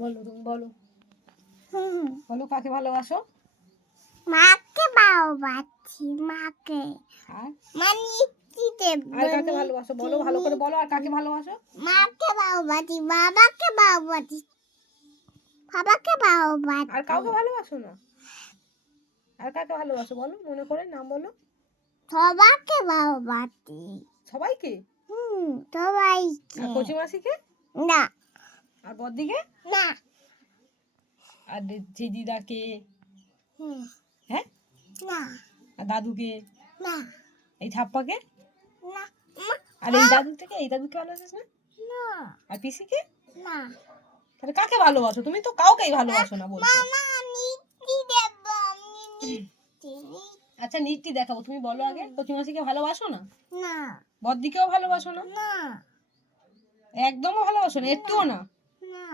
বলো তুমি বলো বলো কাকে ভালোবাসো? মাকে ভালোবাসি মাকে। আর মানে দিতে আর কাকে ভালোবাসো বলো, ভালো করে বলো। আর কাকে ভালোবাসো? মাকে ভালোবাসি, বাবাকে ভালোবাসি, বাবাকে ভালোবাসি। আর কাউকে ভালোবাসো না? আর কাকে ভালোবাসো বলো, মনে করে নাম বলো। সবাইকে ভালোবাসি। সবাইকে? সবাইকে। আর কচি মাসিকে? না আর বদ্দিকে? না। আর যে দিদাকে? হুম, হ্যাঁ। না আর দাদুকে? না এই ছাপ্পাকে? না আর এই দাদুটাকে, এই দাদুকে ভালোবাসিস না? না আর পিসিকে? না। তাহলে কাকে ভালোবাসো? তুমি তো কাউকেই ভালোবাসো না বলছো। মামা মিষ্টি দেব, আমি মিষ্টি আচ্ছা নিত্যি দেখাবো, তুমি বলো আগে। কচি মাসিকে ভালোবাসো না? না বদ্দিকেও ভালোবাসো না? না একদমও ভালোবাসো না, একটুও না? না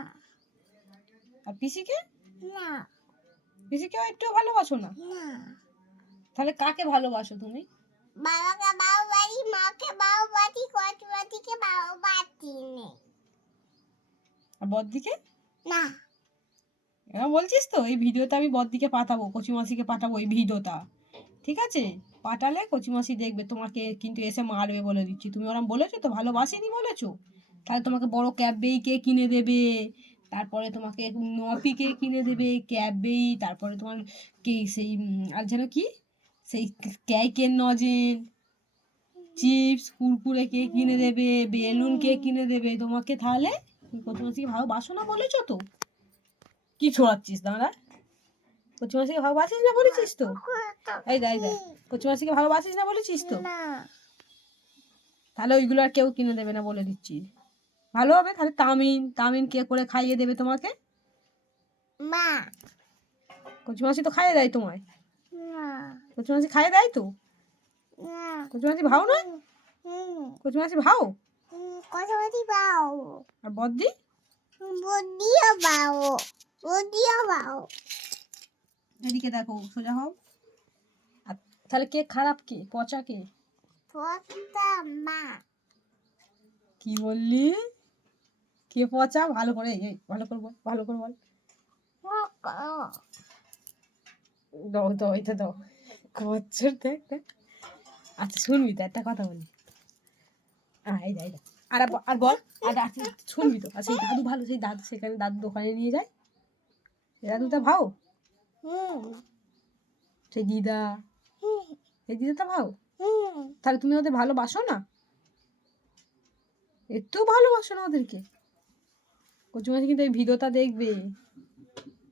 আর পিসিকে? না পিসিকেও একটুও ভালোবাসো না? না। তাহলে কাকে ভালোবাসো তুমি? বাবাকে ভালোবাসি, মাকে ভালোবাসি, কচুমাটিকে ভালোবাসি নে। আর বদ্দিকে? না এবার বলছিস তো, এই ভিডিওটা আমি বদ্দিকে পাঠাবো, কচিমাসিকে পাঠাবো এই ভিডিওটা, ঠিক আছে? পাঠালে কচিমাসি দেখবে, তোমাকে কিন্তু এসে মারবে বলে দিচ্ছি। তুমি ওরম বলেছো তো, ভালোবাসিনি বলেছো, তাহলে তোমাকে বড় ক্যাববেই কে কিনে দেবে, তারপরে তোমাকে নপি কে কিনে দেবে ক্যাববেই, তারপরে তোমার কে সেই আর যেন কি সেই ক্যাকের নজেন, চিপস কুরকুরে কে কিনে দেবে, বেলুন কে কিনে দেবে তোমাকে। তাহলে কচিমাসিকে ভালোবাসো না বলেছো তো, কি ছোড়াচ্ছিস দাঁড়া? কচিমাসিকে ভালোবাসিস না বলেছিস তো? এই দেখ দেখ, কচিমাসিকে ভালোবাসিস না বলেছিস তো? না তাহলে ওইগুলো আর কেউ কিনে দেবে না বলে দিচ্ছি। ভালো হবে তাহলে তামিন, তামিন কে করে খাইয়ে দেবে তোমাকে? মা কচিমাসি তো খাইয়ে দেয় তোমায়। না কচিমাসি খাইয়ে দেয় তো? না। কচিমাসি ভাও নয়? কচিমাসি ভাও? কচুমাটি বাও, আর বদ্দি? বুদ্ধিও বাও, বুদ্ধিও বাও। এদিকে দেখো, সোজা হও। আর তাহলে কে খারাপ, কে পচা, কে? পচা মা। কি বললি? কে পচা? ভালো করে এই ভালো করে বল, ভালো করে বল। দাও দাও, এটা দাও। কচ্ছর দেখ দেখ। আচ্ছা শুনবি তো একটা কথা বলি। এই যা, এই যা। আর বল। আর শুনবি তো। আর সেই দাদু ভালো, সেই দাদু সেখানে দাদু দোকানে নিয়ে যায়, সেই দাদুটা ভাও? সেই দিদা, সেই দিদাটা ভাও? তাহলে তুমি ওদের ভালোবাসো না? একটু ভালোবাসো না ওদেরকে? কচুমাসি কিন্তু এই ভিডিওটা দেখবে,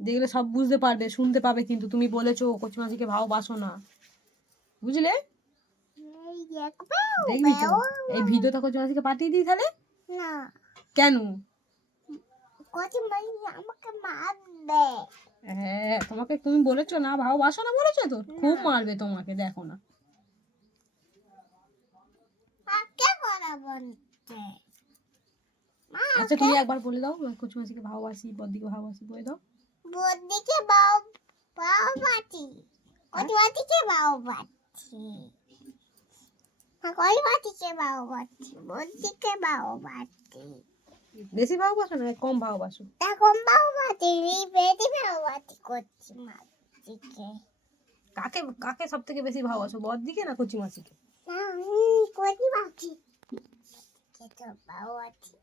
দেখলে সব বুঝতে পারবে, শুনতে পাবে কিন্তু তুমি বলেছো কচুমাসিকে ভালোবাসো না, বুঝলে? দেখবি তো এই ভিডিওটা কচুমাসিকে পাঠিয়ে দিই তাহলে। না কেন? কচুমাটি আমাকে মারবে। হ্যাঁ তোমাকে, তুমি বলেছো না ভালোবাসো না বলেছো তো, খুব মারবে তোমাকে, দেখো না। কাকে কথা বলতে? আচ্ছা তুমি একবার বলে দাও, কচুমাসিকে ভালোবাসি, বদ্দিকে ভালোবাসি, বলে দাও। বুদ্ধিকে ভালোবাসি, কচুমাটিকে ভালোবাসি, কচুমাটিকে ভালোবাসি, বুদ্ধিকে ভালোবাসি। বেশি ভালোবাসো না কম ভালোবাসো? এখন ভালোবাসি, বেশি ভালোবাসি কচুমাটিকে। কাকে কাকে সব থেকে বেশি ভালোবাসো, বদ্দিকে না কচুমাসিকে? কচুমাটি ভালোবাসি।